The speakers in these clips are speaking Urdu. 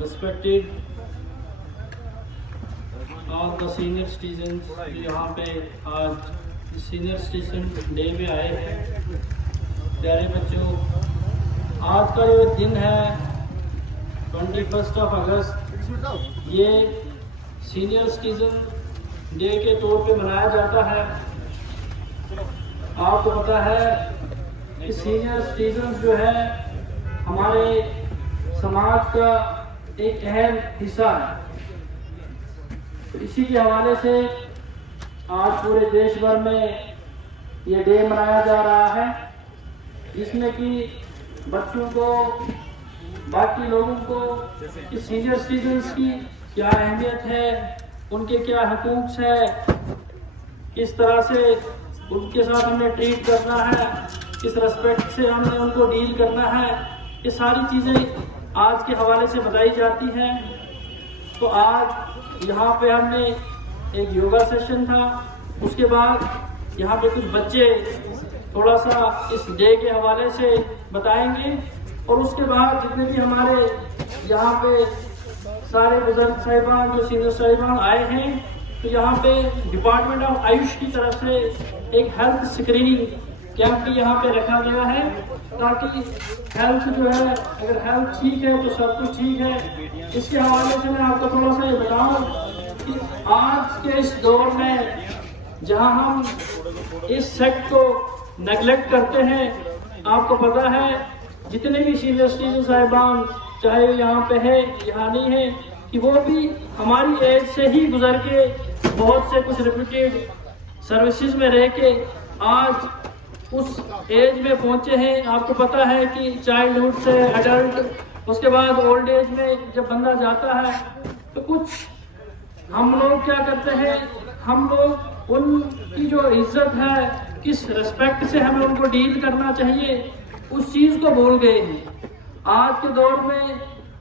respected all the senior citizens جو یہاں پہ آج سینئر سٹیزن ڈے میں آئے ہیں. پیارے بچوں، آج کا یہ دن ہے 21 اگست، یہ سینئر سٹیزن ڈے کے طور پہ منایا جاتا ہے. آپ کو پتہ ہے کہ سینئر سٹیزنز جو ہے ہمارے سماج کا ایک اہم حصہ ہے. اسی کے حوالے سے آج پورے دیش بھر میں یہ ڈے منایا جا رہا ہے، جس میں کہ بچوں کو، باقی لوگوں کو کہ سینئر سٹیزنز کی کیا اہمیت ہے، ان کے کیا حقوق ہے، کس طرح سے ان کے ساتھ ہم نے ٹریٹ کرنا ہے، کس ریسپیکٹ سے ہم نے ان کو ڈیل کرنا ہے، یہ ساری چیزیں آج کے حوالے سے بتائی جاتی ہیں. تو آج یہاں پہ ہم نے ایک یوگا سیشن تھا، اس کے بعد یہاں پہ کچھ بچے تھوڑا سا اس ڈے کے حوالے سے بتائیں گے، اور اس کے بعد جتنے بھی ہمارے یہاں پہ سارے بزرگ صاحبان جو سینئر صاحبان آئے ہیں، تو یہاں پہ ڈپارٹمنٹ آف آیوش کی طرف سے ایک ہیلتھ اسکریننگ کیمپ بھی یہاں پہ رکھا گیا ہے، تاکہ ہیلتھ جو ہے، اگر ہیلتھ ٹھیک ہے تو سب کچھ ٹھیک ہے. اس کے حوالے سے میں آپ کو تھوڑا سا یہ بتاؤں کہ آج کے اس دور میں جہاں ہم اس سیکٹ کو نیگلیکٹ کرتے ہیں، آپ کو پتہ ہے جتنے بھی سینئر سٹیزن صاحبان چاہے یہاں پہ ہے یہاں نہیں ہے، کہ وہ بھی ہماری ایج سے ہی گزر کے بہت سے کچھ ریپیوٹیڈ سروسز میں رہ کے آج اس ایج میں پہنچے ہیں. آپ کو پتہ ہے کہ چائلڈہڈ سے ایڈلٹ، اس کے بعد اولڈ ایج میں جب بندہ جاتا ہے تو کچھ ہم لوگ کیا کرتے ہیں، ہم لوگ ان کی جو عزت ہے، کس ریسپیکٹ سے ہمیں ان کو ڈیل کرنا چاہیے، اس چیز کو بھول گئے ہیں. آج کے دور میں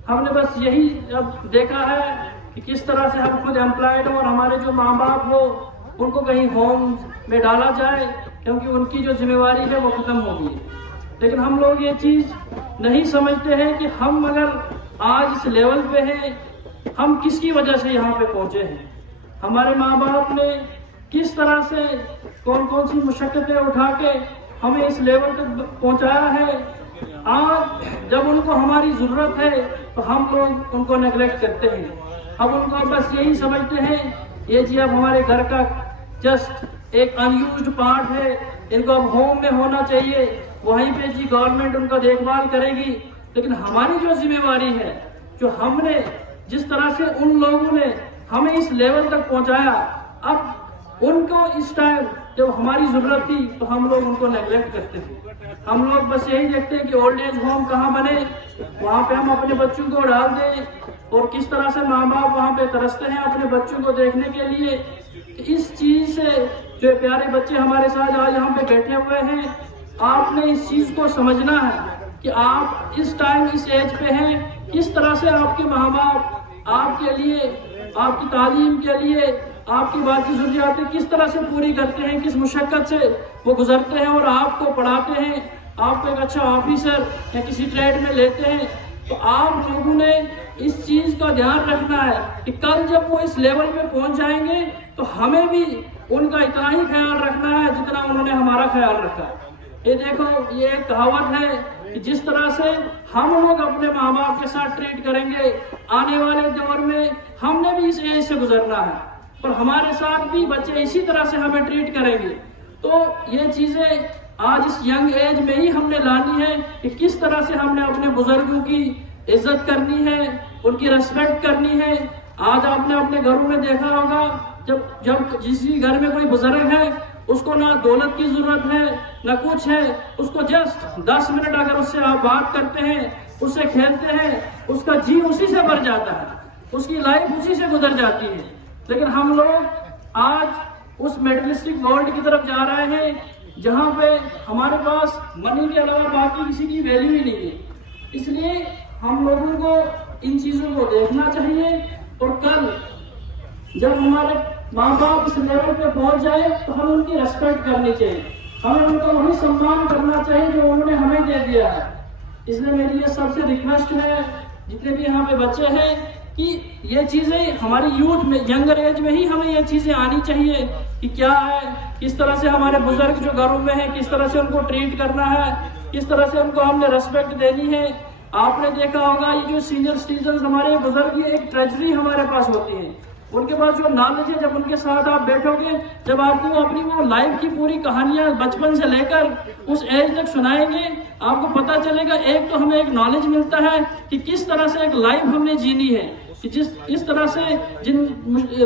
ہم نے بس یہی اب دیکھا ہے کہ کس طرح سے ہم خود امپلائڈ ہوں اور ہمارے جو ماں باپ ہو ان کو کہیں ہوم میں ڈالا جائے، کیونکہ ان کی جو ذمہ داری ہے وہ ختم ہو گئی. لیکن ہم لوگ یہ چیز نہیں سمجھتے ہیں کہ ہم اگر آج اس لیول پہ ہیں، ہم کس کی وجہ سے یہاں پہ پہنچے ہیں. ہمارے ماں باپ نے کس طرح سے کون کون سی مشقتیں اٹھا کے ہمیں اس لیول تک پہنچایا ہے. آج جب ان کو ہماری ضرورت ہے تو ہم لوگ ان کو نیگلیکٹ کرتے ہیں. اب ان کو بس یہی سمجھتے ہیں یہ جی اب ہمارے گھر کا جسٹ ایک ان یوزڈ پارٹ ہے، ان کو اب ہوم میں ہونا چاہیے، وہیں پہ جی گورنمنٹ ان کا دیکھ بھال کرے گی. لیکن ہماری جو ذمہ داری ہے، جو ہم نے جس طرح سے ان لوگوں نے ہمیں اس لیول تک پہنچایا، اب ان کو اس ٹائم جب ہماری ضرورت تھی تو ہم لوگ ان کو نیگلیکٹ کرتے تھے. ہم لوگ بس یہی دیکھتے ہیں کہ اولڈ ایج ہوم کہاں بنے، وہاں پہ ہم اپنے بچوں کو ڈال دیں، اور کس طرح سے ماں باپ وہاں پہ ترستے ہیں اپنے بچوں کو دیکھنے کے لیے. اس چیز سے جو پیارے بچے ہمارے ساتھ آج یہاں پہ بیٹھے ہوئے ہیں، آپ نے اس چیز کو سمجھنا ہے کہ آپ اس ٹائم اس ایج پہ ہیں، کس طرح سے آپ کے ماں باپ آپ کے لیے، آپ کی تعلیم کے لیے، آپ کی باقی ضروریات کس طرح سے پوری کرتے ہیں، کس مشقت سے وہ گزرتے ہیں اور آپ کو پڑھاتے ہیں، آپ کو ایک اچھا آفیسر یا کسی ٹریڈ میں لیتے ہیں. تو آپ لوگوں نے اس چیز کا دھیان رکھنا ہے کہ کل جب وہ اس لیول پہ پہنچ جائیں گے تو ہمیں بھی ان کا اتنا ہی خیال رکھنا ہے جتنا انہوں نے ہمارا خیال رکھا ہے. یہ دیکھو، یہ ایک کہاوت ہے کہ جس طرح سے ہم لوگ اپنے ماں باپ کے ساتھ ٹریٹ کریں گے، آنے والے دور میں ہم نے بھی اس ایج سے گزرنا ہے اور ہمارے ساتھ بھی بچے اسی طرح سے ہمیں ٹریٹ کریں گے. تو یہ چیزیں آج اس ینگ ایج میں ہی ہم نے لانی ہے کہ کس طرح سے ہم نے اپنے بزرگوں کی عزت کرنی ہے، ان کی ریسپیکٹ کرنی ہے. آج آپ نے اپنے گھروں میں دیکھا ہوگا، جب کسی گھر میں کوئی بزرگ ہے، اس کو نہ دولت کی ضرورت ہے نہ کچھ ہے، اس کو جسٹ 10 منٹ اگر اس سے آپ بات کرتے ہیں، اس سے کھیلتے ہیں، اس کا جی اسی سے بھر جاتا ہے، اس کی لائف اسی سے گزر جاتی ہے. لیکن ہم لوگ آج اس میٹرسٹک ورلڈ کی طرف جا رہے ہیں جہاں پہ ہمارے پاس منی کے علاوہ باقی کسی کی ویلیو ہی نہیں ہے. اس لیے ہم لوگوں کو ان چیزوں کو دیکھنا چاہیے، اور کل جب ہمارے ماں باپ اس لیول پہ پہنچ جائے تو ہمیں ان کی ریسپیکٹ کرنی چاہیے، ہمیں ان کا وہی سمان کرنا چاہیے جو انہوں نے ہمیں دے دیا ہے. اس لیے میری یہ سب سے ریکویسٹ ہے جتنے بھی یہاں پہ بچے ہیں کہ یہ چیزیں ہماری یوتھ میں ینگر ایج میں ہی ہمیں یہ چیزیں آنی چاہیے کہ کیا ہے، کس طرح سے ہمارے بزرگ جو گھروں میں ہیں کس طرح سے ان کو ٹریٹ کرنا ہے، کس طرح سے ان کو ہم نے ریسپیکٹ دینی ہے۔ آپ نے دیکھا ہوگا یہ جو سینئر سٹیزنز ہمارے بزرگ، یہ ایک ٹریجری ہمارے پاس ہوتی ہے، ان کے پاس جو نالج ہے، جب ان کے ساتھ آپ بیٹھو گے، جب آپ کو اپنی وہ لائف کی پوری کہانیاں بچپن سے لے کر اس ایج تک سنائیں گے، آپ کو پتہ چلے گا ایک تو ہمیں ایک نالج ملتا ہے کہ کس طرح سے ایک لائف ہم نے جینی ہے، کہ اس طرح سے جن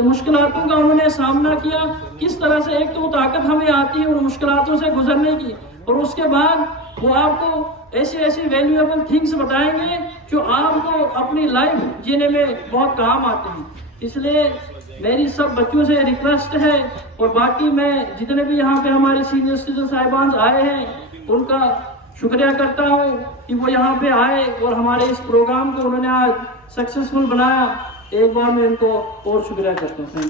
مشکلاتوں کا انہوں نے سامنا کیا، کس طرح سے ایک تو وہ طاقت ہمیں آتی ہے ان مشکلاتوں سے گزرنے کی، اور اس کے بعد وہ آپ کو ایسی ویلیویبل تھنگس بتائیں گے جو آپ کو اپنی لائف جینے میں بہت کام آتے ہیں۔ اس لیے میری سب بچوں سے ریکویسٹ ہے، اور باقی میں جتنے بھی یہاں پہ ہمارے سینئر سٹیزن صاحبان آئے ہیں ان کا شکریہ کرتا ہوں کہ وہ یہاں پہ آئے اور ہمارے اس پروگرام کو انہوں نے آج سکسیسفل بنایا۔ ایک بار میں ان کو اور شکریہ کرتا ہوں۔